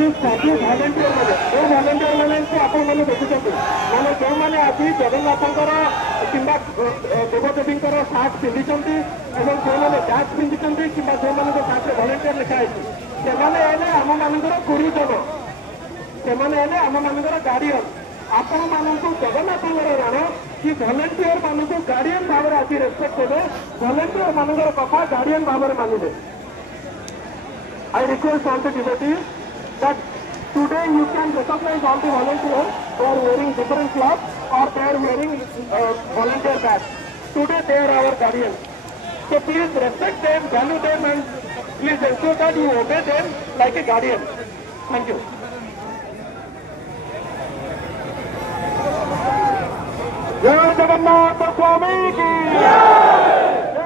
ଆଜି ସବୁ ଭଲେଣ୍ଟିୟର ମାନେ ଯୋଉ ଭଲେଣ୍ଟିୟର ମାନଙ୍କୁ ଆପଣମାନେ ଦେଖୁଛନ୍ତି ମାନେ ଯେଉଁମାନେ ଆଜି ଜଗନ୍ନାଥଙ୍କର କିମ୍ବା ଦେବଦେବୀଙ୍କର ସାର୍ଟ ପିନ୍ଧିଛନ୍ତି ଏବଂ ଯେଉଁମାନେ ବ୍ୟାଚ୍ ପିନ୍ଧିଛନ୍ତି କିମ୍ବା ଯେଉଁମାନଙ୍କ ସାର୍ଟରେ ଭଲେଣ୍ଟିୟର ଲେଖା ହେଇଛି ସେମାନେ ହେଲେ ଆମମାନଙ୍କର ଗୁରୁଜନ, ସେମାନେ ହେଲେ ଆମମାନଙ୍କର ଗାର୍ଡିଆନ। ଆପଣମାନଙ୍କୁ ଜଗନ୍ନାଥଙ୍କର ରାଣ କି ଭଲେଣ୍ଟିୟର ମାନଙ୍କୁ ଗାର୍ଡିଆନ ଭାବରେ ଆଜି ରେସ୍ପେକ୍ଟ ଦେବେ, ଭଲେଣ୍ଟିୟର ମାନଙ୍କର କଥା ଗାର୍ଡିଆନ ଭାବରେ ମାନିବେ। I request all the devotees that today you can recognize all the volunteers who are wearing different clothes or they are wearing volunteer badge. Today they are our guardians. So please respect them, value them and please ensure that you obey them like a guardian. Thank you. जय जगन्नाथ स्वामी की जय।